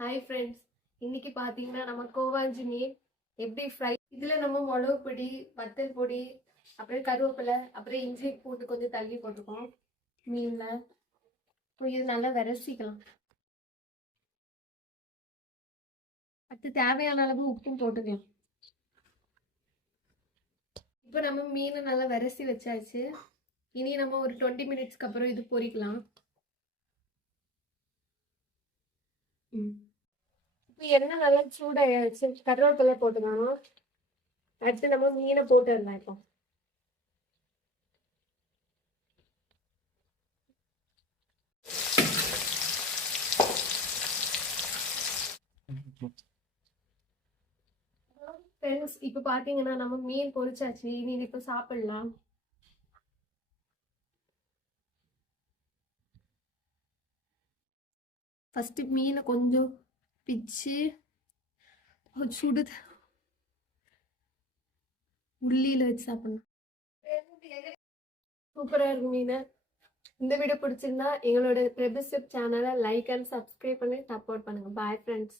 Hi friends, இன்னைக்கு பார்த்தீங்கன்னா நம்ம கோவாஞ்சி மீன் எப்படி ஃப்ரை. இதில் நம்ம மிளகு பொடி, வத்தல் பொடி, அப்புறம் கருவேப்பிலை, அப்புறம் இஞ்சி போட்டு கொஞ்சம் தள்ளி போட்டிருக்கோம் மீனில். இது நல்லா விரசிக்கலாம். அடுத்து தேவையான அளவு உப்பும் போட்டுக்கலாம். இப்போ நம்ம மீனை நல்லா விரசி வச்சாச்சு. இனி நம்ம ஒரு 20 மினிட்ஸ்க்கு அப்புறம் இது பொரிக்கலாம். இப்போ எண்ணெய் நல்லா சூடாகிடுச்சு. கருவேப்பிலை போட்டுக்கணும். அடுத்து நம்ம மீனை போட்டுடலாம். இப்போ ஃப்ரெண்ட்ஸ், இப்போ பார்த்தீங்கன்னா நம்ம மீன் பொரிச்சாச்சு. இனி இப்போ சாப்பிடலாம். ஃபஸ்ட்டு மீனை கொஞ்சம் பிச்சு சுடு உள்ளியில் வச்சு சாப்பிடணும். சூப்பராக இருக்கும் மீனை. இந்த வீடியோ பிடிச்சிருந்தா எங்களோட பிரபு சேனலை லைக் அண்ட் சப்ஸ்கிரைப் பண்ணி சப்போர்ட் பண்ணுங்கள். Bye friends.